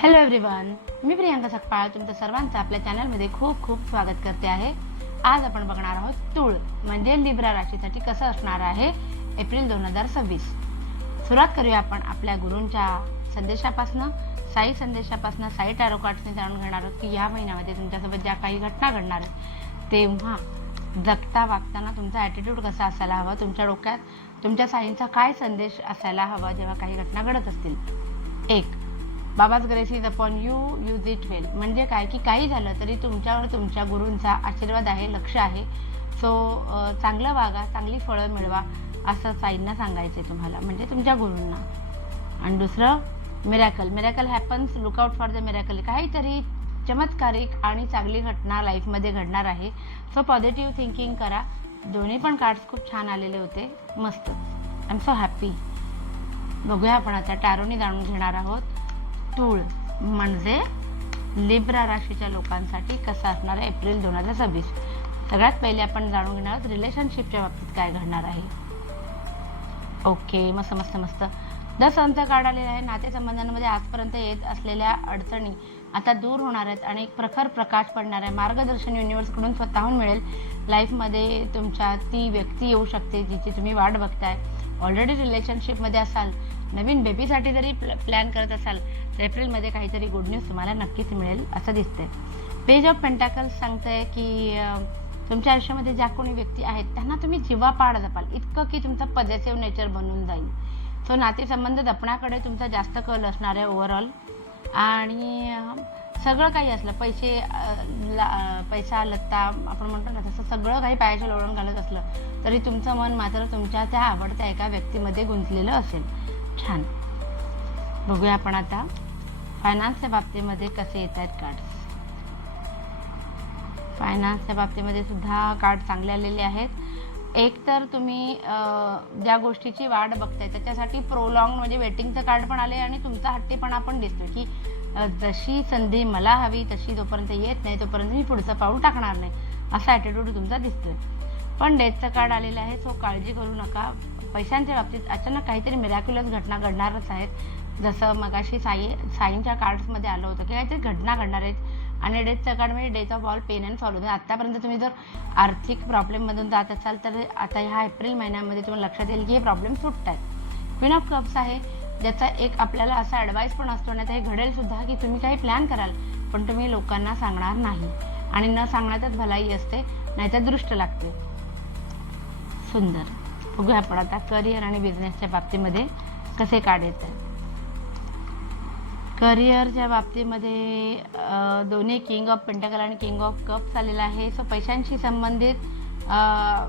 Hello everyone, मी प्रियांका सकपाळ तुमचं सर्वांचं आपल्या चॅनलमध्ये खूप खूप स्वागत करते आहे. आज आपण बघणार आहोत तूळ म्हणजे लिब्रा राशीसाठी कसं असणार आहे एप्रिल 2026. सुरुवात करूया आपण आपल्या गुरूंच्या संदेशापासून, साई संदेशापासून. साई टॅरो कार्ड्सने जाणून घेणार आहोत की या महिन्यामध्ये तुमच्यासोबत ज्या काही घटना घडणार आहेत तेव्हा जगता वागताना तुमचा ॲटिट्यूड कसा असायला हवा, तुमच्या डोक्यात तुमच्या साईंचा काय संदेश असायला हवा जेव्हा काही घटना घडत असतील. 1. Baba's grace is upon you, use it well. म्हणजे काय की काही झालं तरी तुमच्यावर तुमच्या गुरूंचा आशीर्वाद आहे, लक्ष आहे. सो चांगलं वागा, चांगली फळं मिळवा असं साईंना सांगायचं तुम्हाला, म्हणजे तुमच्या गुरूंना. आणि दुसरं miracle happens, look out for the miracle. काहीतरी चमत्कारिक आणि चांगली घटना लाईफमध्ये घडणार आहे. सो पॉझिटिव्ह थिंकिंग करा. दोन्ही पण कार्ड्स खूप छान आलेले होते, मस्त. I am so happy. बघूया आपण आता टॅरोनी जाणून घेणार आहोत तूळ म्हणजे लिब्रा राशीच्या लोकांसाठी कसं असणार आहे एप्रिल 2026. सगळ्यात पहिले आपण जाणून घेणार आहोत रिलेशनशिपच्या बाबतीत काय घडणार आहे. ओके, मस्त मस्त मस्त. द सनचा कार्ड आलेला आहे. नातेसंबंधांमध्ये आजपर्यंत येत असलेल्या अडचणी आता दूर होणार आहेत आणि एक प्रखर प्रकाश पडणार आहे. मार्गदर्शन युनिव्हर्सकडून स्वतःहून मिळेल. लाईफमध्ये तुमच्या ती व्यक्ती येऊ शकते जिची तुम्ही वाट बघताय. ऑलरेडी रिलेशनशिपमध्ये असाल, नवीन बेबीसाठी जरी प्लॅन करत असाल तर एप्रिलमध्ये काहीतरी गुड न्यूज तुम्हाला नक्कीच मिळेल असं दिसतंय. पेज ऑफ पेंटाकल्स सांगतंय की तुमच्या आयुष्यामध्ये ज्या कोणी व्यक्ती आहेत त्यांना तुम्ही जीवापाड जपाल, इतकं की तुमचा पॉझिटिव्ह नेचर बनून जाईल. सो नातेसंबंध जपण्याकडे तुमचा जास्त कल असणार आहे ओव्हरऑल. आणि सगळं काही असलं, पैसा लत्ता आपण म्हणतो ना, तसं सगळं काही पायाच्या लोळून घालत असलं तरी तुमचं मन मात्र तुमच्या त्या आवडत्या एका व्यक्तीमध्ये गुंतलेलं असेल. छान. बघूया आपण आता फायनान्सच्या बाबतीमध्ये कसे येत आहेत कार्ड्स. फायनान्सच्या बाबतीमध्ये सुद्धा कार्ड चांगले आलेले आहेत. एक तर तुम्ही ज्या गोष्टीची वाट बघताय त्याच्यासाठी प्रोलॉंग म्हणजे वेटिंगचं कार्ड पण आले आणि तुमचा हट्टीपणा पण दिसतोय की जशी संधी मला हवी तशी जोपर्यंत येत नाही तोपर्यंत मी पुढचं पाऊल टाकणार नाही, असा ॲटिट्यूड तुमचा दिसतोय. पण डेथचं कार्ड आलेलं आहे. सो काळजी करू नका. पैशांच्या बाबतीत अचानक काहीतरी मिरॅक्युलस घटना घडणारच आहेत. जसं मगाशी साईंच्या कार्ड्समध्ये आलं होतं की काहीतरी घटना घडणार आहेत. आणि डेथचं कार्ड म्हणजे death of all pain and solve. आत्तापर्यंत तुम्ही जर आर्थिक प्रॉब्लेममधून जात असाल तर आता ह्या एप्रिल महिन्यामध्ये तुम्हाला लक्षात येईल की हे प्रॉब्लेम सुटत आहेत. क्वीन ऑफ कप्स आहे, ज्याचा एक आपल्याला असा ॲडवाईस पण असतो आणि हे घडेल सुद्धा की तुम्ही काही प्लॅन कराल पण तुम्ही लोकांना सांगणार नाही आणि न सांगण्यातच भलाई असते, नाहीतर दृष्ट लागते. सुंदर. बघूया आपण आता करिअर आणि बिझनेसच्या बाबतीमध्ये कसे कार्ड येत आहेत. करिअरच्या बाबतीमध्ये दोन्ही किंग ऑफ पेंटाकल आणि किंग ऑफ कप्स आलेला आहे. सो पैशांशी संबंधित,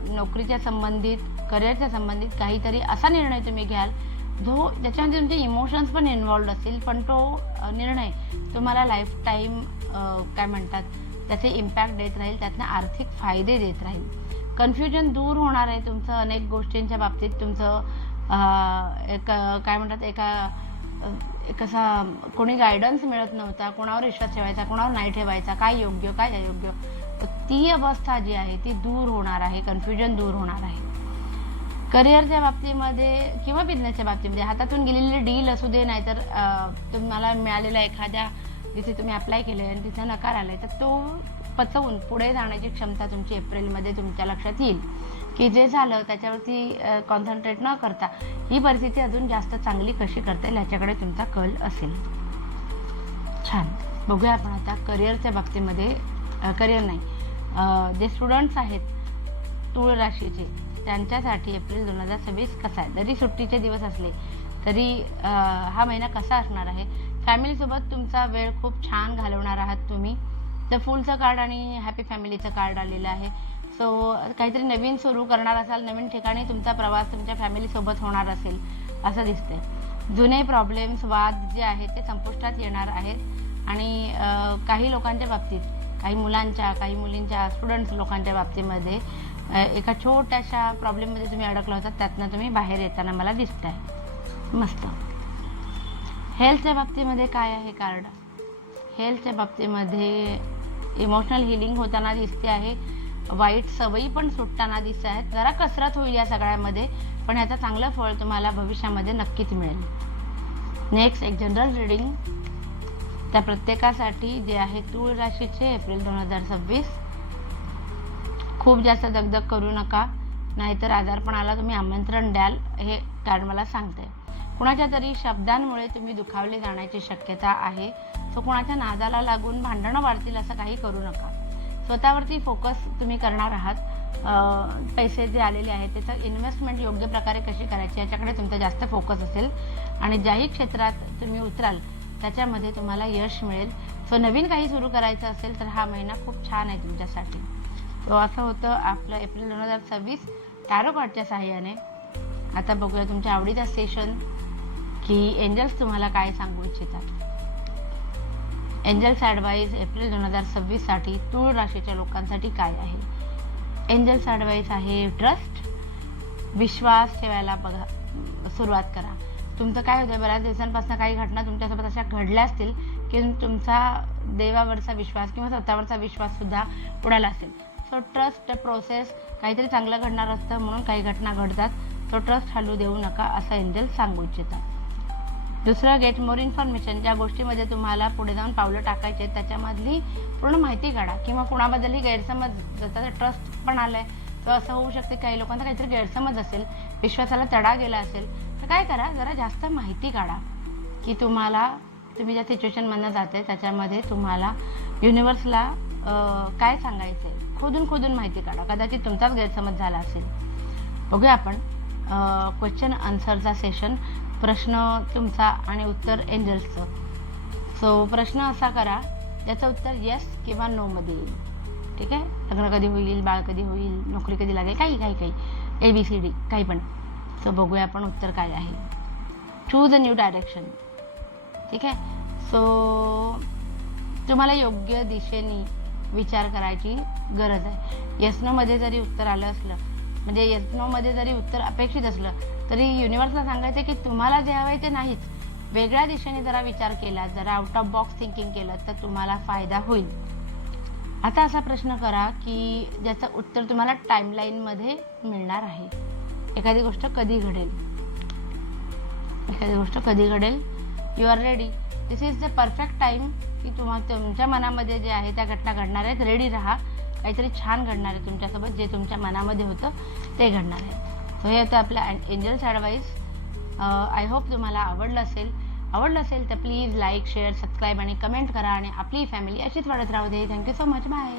नोकरीच्या संबंधित, करिअरच्या संबंधित काहीतरी असा निर्णय तुम्ही घ्याल जो ज्याच्यामध्ये तुमचे इमोशन्स पण इन्वॉल्ड असतील, पण तो निर्णय तुम्हाला लाईफ टाईम काय म्हणतात त्याचे इम्पॅक्ट देत राहील, त्यातनं आर्थिक फायदे देत राहील. कन्फ्युजन दूर होणार आहे तुमचं अनेक गोष्टींच्या बाबतीत. तुमचं एक काय म्हणतात कसा कोणी गायडन्स मिळत नव्हता, कोणावर विश्वास ठेवायचा, कोणावर नाही ठेवायचा, काय योग्य काय अयोग्य, ती अवस्था जी आहे ती दूर होणार आहे. कन्फ्युजन दूर होणार आहे. करिअरच्या बाबतीमध्ये किंवा बिझनेसच्या बाबतीमध्ये हातातून गेलेली डील असू दे, नाहीतर तुम्हाला मिळालेला एखाद्या जिथे तुम्ही अप्लाय केले आणि तिथे नकार आलाय तर तो पचवून पुढे जाण्याची क्षमता तुमची एप्रिलमध्ये तुमच्या लक्षात येईल की जे झालं त्याच्यावरती कॉन्सन्ट्रेट न करता ही परिस्थिती अजून जास्त चांगली कशी करता येईल ह्याच्याकडे तुमचा कल असेल. छान. बघूया आपण आता करिअरच्या बाबतीमध्ये. करिअर नाही, जे स्टुडंट्स आहेत तूळ राशीचे त्यांच्यासाठी एप्रिल 2026 कसा आहे. जरी सुट्टीचे दिवस असले तरी हा महिना कसा असणार आहे. फॅमिलीसोबत तुमचा वेळ खूप छान घालवणार आहात तुम्ही. द फूलचं कार्ड आणि हॅपी फॅमिलीचं कार्ड आलेलं आहे. सो काहीतरी नवीन सुरू करणार असाल, नवीन ठिकाणी तुमचा प्रवास तुमच्या फॅमिलीसोबत होणार असेल असं दिसतंय. जुने प्रॉब्लेम्स, वाद जे आहेत ते संपुष्टात येणार आहेत. आणि काही लोकांच्या बाबतीत, काही मुलांच्या, काही मुलींच्या, स्टुडंट्स लोकांच्या बाबतीमध्ये एका छोट्याशा प्रॉब्लेममध्ये तुम्ही अडकला होता, त्यातनं तुम्ही बाहेर येताना मला दिसत आहे. मस्त. हेल्थच्या बाबतीमध्ये काय आहे कार्ड. हेल्थच्या बाबतीमध्ये इमोशनल हिलिंग होताना दिसते आहे. वाईट सवयी पण सुटताना दिसत आहेत. जरा कसरत होईल या सगळ्यामध्ये, पण ह्याचं चांगलं फळ तुम्हाला भविष्यामध्ये नक्कीच मिळेल. नेक्स्ट एक जनरल रीडिंग त्या प्रत्येकासाठी जे आहे तूळ राशीचे एप्रिल 2026, खूप जास्त दगदग करू नका, नाहीतर आजारपणाला तुम्ही आमंत्रण द्याल, हे कार्ड मला सांगते. कुणाच्या तरी शब्दांमुळे तुम्ही दुखावले जाण्याची शक्यता आहे. सो कुणाच्या नादाला लागून भांडणं वाढतील असं काही करू नका. स्वतःवरती फोकस तुम्ही करणार आहात. पैसे जे आलेले आहेत त्याचं इन्व्हेस्टमेंट योग्य प्रकारे कशी करायची याच्याकडे तुमचा जास्त फोकस असेल आणि ज्याही क्षेत्रात तुम्ही उतराल त्याच्यामध्ये तुम्हाला यश मिळेल. सो नवीन काही सुरू करायचं असेल तर हा महिना खूप छान आहे तुमच्यासाठी. तो असं होतं आपलं एप्रिल 2026 टॅरो कार्डच्या सहाय्याने. आता बघूया तुमच्या आवडीचा सेशन की एंजल्स तुम्हाला काय सांगू इच्छितात. एंजल्स ॲडवाईस एप्रिल 2026 साठी तूळ राशीच्या लोकांसाठी काय आहे. एंजल्स ॲडवाईस आहे ट्रस्ट, विश्वास ठेवायला बघा, सुरुवात करा. तुमचं काय होतं, बऱ्याच दिवसांपासून काही घटना तुमच्यासोबत अशा घडल्या असतील की तुमचा देवावरचा विश्वास किंवा स्वतःवरचा विश्वास सुद्धा उडाला असेल. सो ट्रस्ट प्रोसेस, काहीतरी चांगलं घडणार असतं म्हणून काही घटना घडतात. तो ट्रस्ट हलू देऊ नका असं एंजल सांगू इच्छितात. दुसरं, गेट मोर इन्फॉर्मेशन. ज्या गोष्टीमध्ये तुम्हाला पुढे जाऊन पावलं टाकायचे त्याच्यामधली पूर्ण माहिती काढा किंवा कुणाबद्दलही गैरसमज, जसं ट्रस्ट पण आलंय तर असं होऊ शकते काही लोकांचा काहीतरी गैरसमज असेल, विश्वासाला तडा गेला असेल तर काय करा, जरा जास्त माहिती काढा की तुम्ही ज्या सिच्युएशनमधनं जाते त्याच्यामध्ये तुम्हाला युनिवर्सला काय सांगायचं आहे. खोदून माहिती काढा, कदाचित तुमचाच गैरसमज झाला असेल. बघूया आपण क्वेश्चन आन्सरचा सेशन. प्रश्न तुमचा आणि उत्तर एंजल्सचं. सो प्रश्न असा करा ज्याचं उत्तर येस किंवा नो मध्ये येईल. ठीक आहे, लग्न कधी होईल, बाळ कधी होईल, नोकरी कधी लागेल, काही ABCD काही पण. सो बघूया आपण उत्तर काय आहे. Choose a new direction. ठीक आहे, सो तुम्हाला योग्य दिशेने विचार करायची गरज आहे. येस नो मध्ये जरी उत्तर आलं असलं, म्हणजे येस नो मध्ये जरी उत्तर अपेक्षित असलं तरी युनिवर्सला सांगायचं की तुम्हाला जे हवंय ते नाहीच, वेगळ्या दिशेने जरा विचार केला, जरा आउट ऑफ बॉक्स थिंकिंग केलं तर तुम्हाला फायदा होईल. आता असा प्रश्न करा की ज्याचं उत्तर तुम्हाला टाईमलाईनमध्ये मिळणार आहे. एखादी गोष्ट कधी घडेल, you are ready. This is the perfect time की तुमच्या मनामध्ये जे आहे त्या घटना घडणार आहेत. रेडी राहा, काहीतरी छान घडणार आहे तुमच्यासोबत. जे तुमच्या मनामध्ये होतं ते घडणार आहे. सो हे होतं आपलं एंजल्स ॲडवाईस. आय होप तुम्हाला आवडलं असेल तर प्लीज लाईक, शेअर, सबस्क्राईब आणि कमेंट करा आणि आपली फॅमिली अशीच वाढत राहू दे. Thank you so much. बाय.